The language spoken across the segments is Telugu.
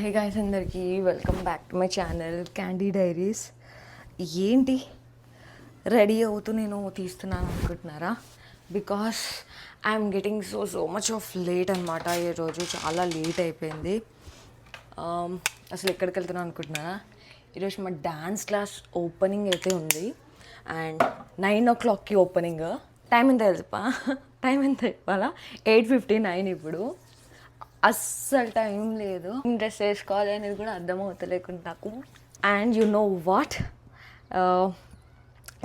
హే గాయ్స్ అందరికీ welcome back to my channel candy diaries. ఏంటి రెడీ అవుతూ నేను తీస్తున్నాను అనుకుంటున్నారా? Because I'm getting so much of late అనమాట. ఈరోజు చాలా లేట్ అయిపోయింది. అసలు ఎక్కడికి వెళ్తున్నాను అనుకుంటున్నారా? ఈరోజు మా డ్యాన్స్ క్లాస్ ఓపెనింగ్ అయితే ఉంది అండ్ 9 o'clockకి ఓపెనింగ్. టైం ఎంత చెప్పాలా? 8:59 ఇప్పుడు. అస్సలు టైం లేదు. డ్రెస్ వేసుకోవాలి అనేది కూడా అర్థమవుతలేకుండా నాకు. అండ్ యు నో వాట్,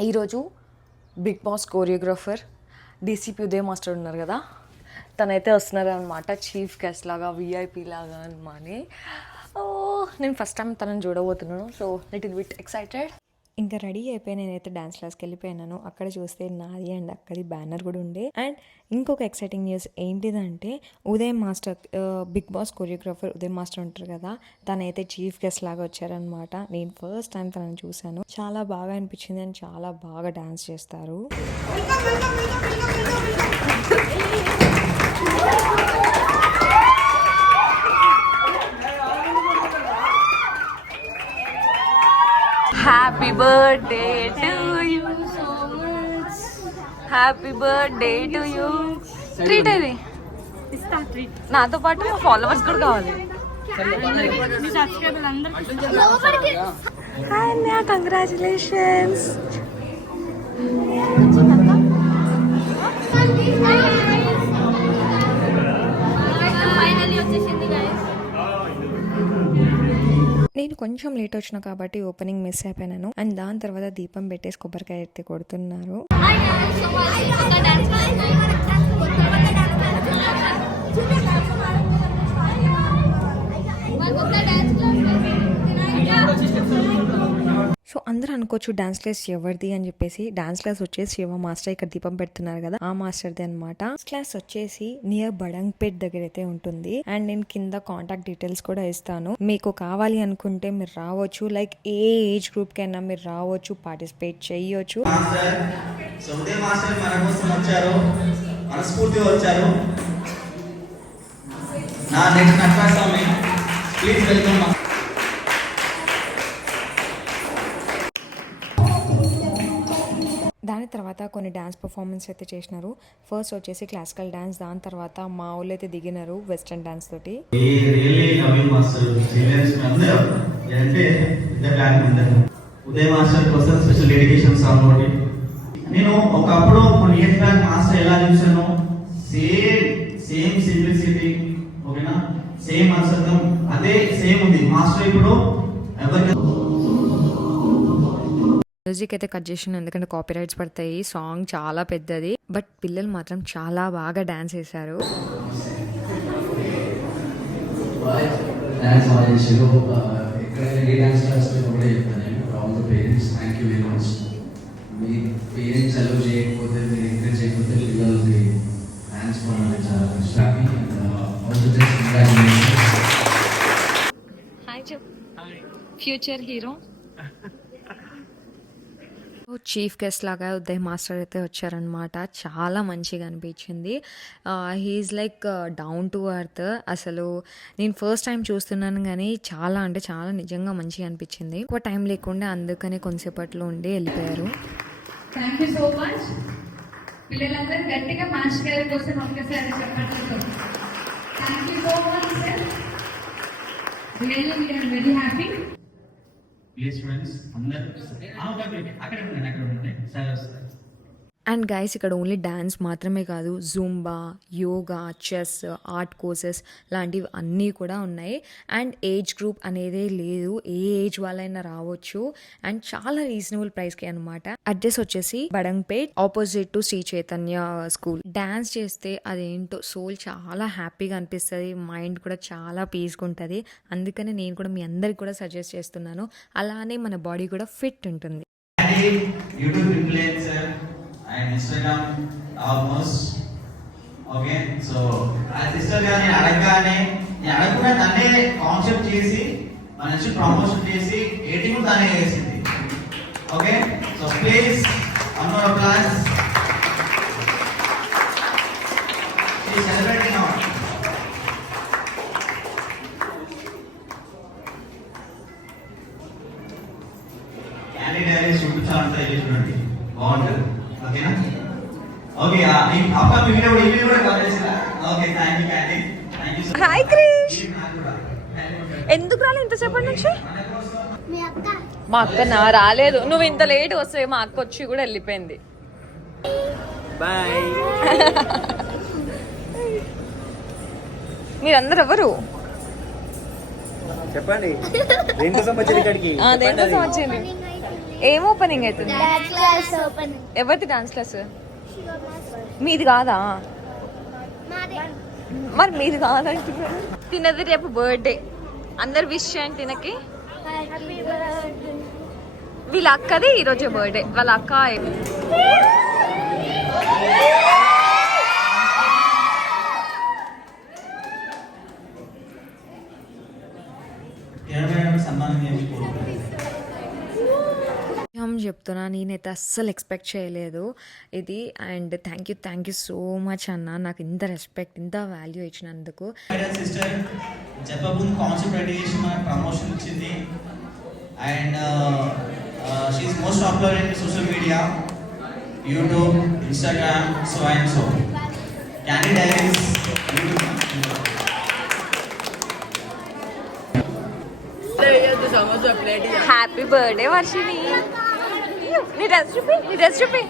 ఈరోజు Bigg Boss choreographer DCP Uday master ఉన్నారు కదా, తనైతే వస్తున్నారు అనమాట. చీఫ్ గెస్ట్ లాగా, విఐపీ లాగా అనమాట. నేను ఫస్ట్ టైం తనని చూడబోతున్నాను. So little bit excited. ఇంకా రెడీ అయిపోయి నేనైతే డ్యాన్స్ క్లాస్కి వెళ్ళిపోయినాను. అక్కడ చూస్తే నాది అండ్ అక్కడి బ్యానర్ కూడా ఉండే. అండ్ ఇంకొక ఎక్సైటింగ్ న్యూస్ ఏంటిదంటే, Uday master, Bigg Boss choreographer Uday master ఉంటారు కదా, తనైతే చీఫ్ గెస్ట్ లాగా వచ్చారనమాట. నేను ఫస్ట్ టైం తనని చూశాను. చాలా బాగా అనిపించింది అండ్ చాలా బాగా డాన్స్ చేస్తారు. Happy birthday to you, so much happy birthday to you. Treat అది నాతో పాటు మా ఫాలోవర్స్ కూడా కావాలి. హాయ్ అన్నయ్య, కంగ్రాచులేషన్స్. నేను కొంచెం లేట్ వచ్చిన కాబట్టి ఓపెనింగ్ మిస్ అయిపోయినాను. అండ్ దాని తర్వాత దీపం పెట్టేసి కొబ్బరికాయ ఎత్తి కొడుతున్నారు. సో అందరూ అనుకోవచ్చు డాన్స్ క్లాస్ ఎవరిది అని చెప్పేసి. డాన్స్ క్లాస్ వచ్చేసి శివ మాస్టర్ ఇక్కడ దీపం పెడుతున్నారు కదా, ఆ మాస్టర్ది అనమాట. క్లాస్ వచ్చేసి నియర్ బడంగ్పేట్ దగ్గర అయితే ఉంటుంది. అండ్ నేను కింద కాంటాక్ట్ డీటెయిల్స్ కూడా ఇస్తాను. మీకు కావాలి అనుకుంటే మీరు రావచ్చు. లైక్ ఏ ఏజ్ గ్రూప్ కైనా మీరు రావచ్చు, పార్టిసిపేట్ చేయొచ్చు. దాని తర్వాత కొన్ని డ్యాన్స్ పర్ఫార్మెన్స్ అయితే చేసినారు. ఫస్ట్ వచ్చేసి క్లాసికల్ డ్యాన్స్, దాని తర్వాత మా ఊళ్ళో అయితే దిగినారు వెస్ట్రన్ డ్యాన్స్ తోటి. ఉదయ్ మాస్టర్ కోసం స్పెషల్ డెడికేషన్ సాంగ్ ఒకటి. నేను ఒకప్పుడు కొన్ని ఇయర్స్ బ్యాక్ మాస్టర్ ఎలా చూసాను, సేమ్ సింప్లిసిటీ, ఓకేనా, సేమ్ అసర్థం, అదే సేమ్ ఉంది మాస్టర్. ఇప్పుడు ఎవరికి మ్యూజిక్ అయితే కట్ చేసిన, ఎందుకంటే కాపీ రైట్స్ పడతాయి. సాంగ్ చాలా పెద్దది, బట్ పిల్లలు మాత్రం చాలా బాగా డాన్స్ చేశారు. ఫ్యూచర్ హీరో చీఫ్ గెస్ట్ లాగా ఉదయ్ మాస్టర్ అయితే వచ్చారనమాట. చాలా మంచిగా అనిపించింది. He's like down to earth. అసలు నేను ఫస్ట్ టైం చూస్తున్నాను కానీ చాలా అంటే చాలా నిజంగా మంచిగా అనిపించింది. ఎక్కువ టైం లేకుండా అందుకనే కొంతసేపట్లో ఉండి వెళ్ళిపోయారు. Thank you so much. పిల్లలందరూ గట్టిగా మాస్టర్ గారి కోసం ఒక్కసారి చెప్పండి. Thank you so much sir. Really we are very happy. And guys, ఇక్కడ ఓన్లీ డ్యాన్స్ మాత్రమే కాదు, Zumba, yoga, chess, art courses లాంటివి అన్నీ కూడా ఉన్నాయి. అండ్ ఏజ్ గ్రూప్ అనేదే లేదు, ఏ ఏజ్ వాళ్ళైనా రావచ్చు. అండ్ చాలా రీజనబుల్ ప్రైస్కి అనమాట. అడ్రస్ వచ్చేసి Badangpet, opposite to Sri Chaitanya school. Dance చేస్తే అదేంటో సోల్ చాలా హ్యాపీగా అనిపిస్తుంది, మైండ్ కూడా చాలా పీస్గా ఉంటుంది. అందుకని నేను కూడా మీ అందరికి కూడా సజెస్ట్ చేస్తున్నాను. అలానే మన బాడీ కూడా ఫిట్ ఉంటుంది. and Instagram almost okay. So sister గాని అడగగానే నేను అడగకుండా తనే కాన్సెప్ట్ చేసి మన నుంచి ప్రమోషన్ చేసి ఎడిటింగ్ తనే చేసింది. Okay, so please one more applause. She is celebrating now. Diaries చూపించాలంటే వెళ్ళి చూడండి, బాగుంటుంది. ఓకేనా? ఓకే, అప్కమింగ్ వీడియో ఇవి కూడా కవర్ చేసిరా? Okay, thank you Candy, thank you. Hi Krish, ఎందుకు రాలేదు ఇంతసేపటి నుంచి? మా అక్క నా రాలేదు. నువ్వు ఇంత లేట్ వస్తే మా అక్క వచ్చి కూడా వెళ్ళిపోయింది. బాయ్. మీరందరు ఎవరు? చెప్పండి దేనికోసం వచ్చారు ఇక్కడికి? దేనికోసం వచ్చింది? ఏం ఓపెనింగ్ అవుతుంది? ఎవరిది డాన్స్ క్లాస్? మీది కాదా? మరి మీది కాదంటున్నారు. తినది రేపు బర్త్డే, అందరు విష్ చేయండి తినకి. వీళ్ళ అక్కది ఈరోజే బర్త్డే. వాళ్ళ అక్క చెప్తున్నా, నేనైతే అస్సలు ఎక్స్పెక్ట్ చేయలేదు ఇది. And thank you so much అన్న, నాకు ఇంత రెస్పెక్ట్, ఇంత వాల్యూ ఇచ్చినందుకు. సిస్టర్ చెప్పబోతుంది కాన్సెప్ట్ రెడీ చేసి మనకు ప్రమోషన్ ఇచ్చింది. And she's most popular in social media, YouTube, Instagram, so and so. Candy diaries happy birthday Varshini. నీ డ్రెస్ చూపి, నీ డ్రెస్ చూపి.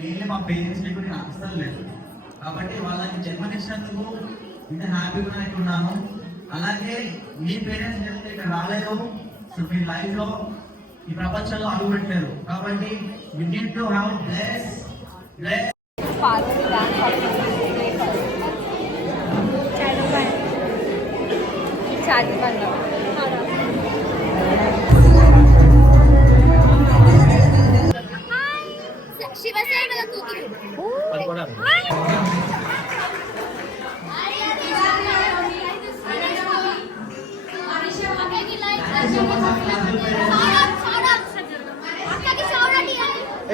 మెయిన్లీ మా పేరెంట్స్ లేకుండా నాకు అస్సలు లేదు, కాబట్టి వాళ్ళకి జన్మనిచ్చినందుకు ఇంత హ్యాపీగా ఉన్నాను. అలాగే మీ పేరెంట్స్ ఇక్కడ రాలేదు, సో మీ లైఫ్ లో ఈ ప్రపంచంలో అడుగు పెట్టారు, కాబట్టి we need to have bless.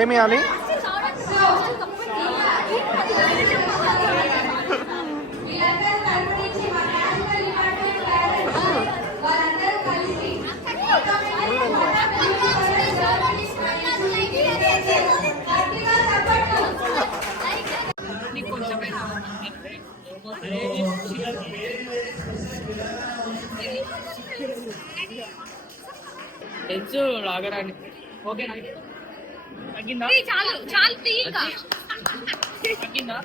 ఏమి అని తెచ్చు లాగరాని. ఓకే తగ్గిందా? చాలు చాలు తీయగా తగ్గిందా?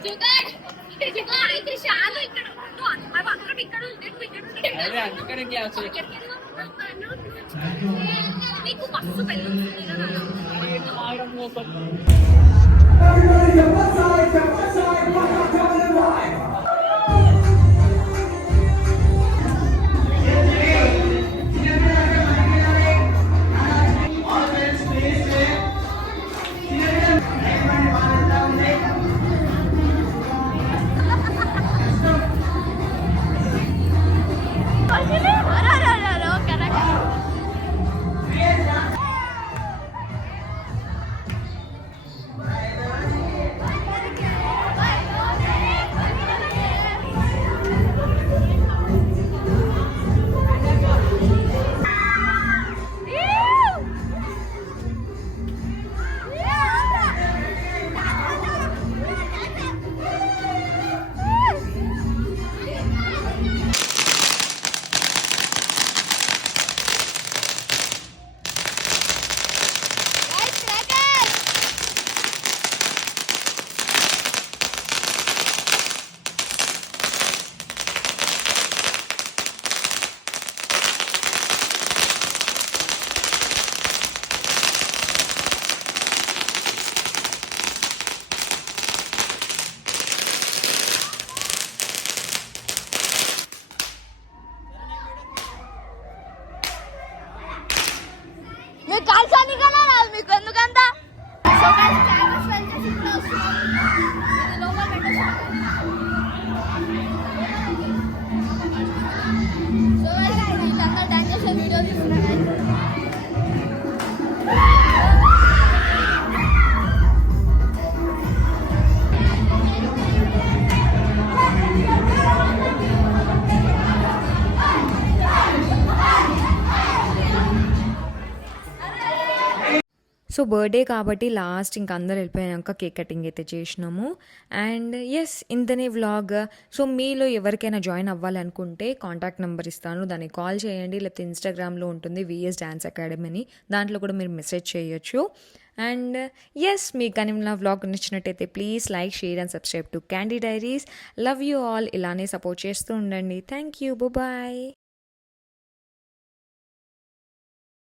అదే అందుకనే గ్యాస్ మీకు మస్తు పెళ్ళి సో బర్త్డే కాబట్టి లాస్ట్ ఇంక అందరు వెళ్ళిపోయాక కేక్ కటింగ్ అయితే చేసినాము. అండ్ ఎస్ ఇంతనే వ్లాగ్. సో మీలో ఎవరికైనా జాయిన్ అవ్వాలనుకుంటే కాంటాక్ట్ నెంబర్ ఇస్తాను, దాన్ని కాల్ చేయండి. లేకపోతే ఇన్స్టాగ్రామ్లో ఉంటుంది విఎస్ డాన్స్ అకాడమీ అని, దాంట్లో కూడా మీరు మెసేజ్ చేయొచ్చు. అండ్ ఎస్ మీకు కానీ నా వ్లాగ్ నచ్చినట్టయితే please like, share and subscribe to candy diaries. Love you all. ఇలానే సపోర్ట్ చేస్తూ ఉండండి. Thank you. బాయ్.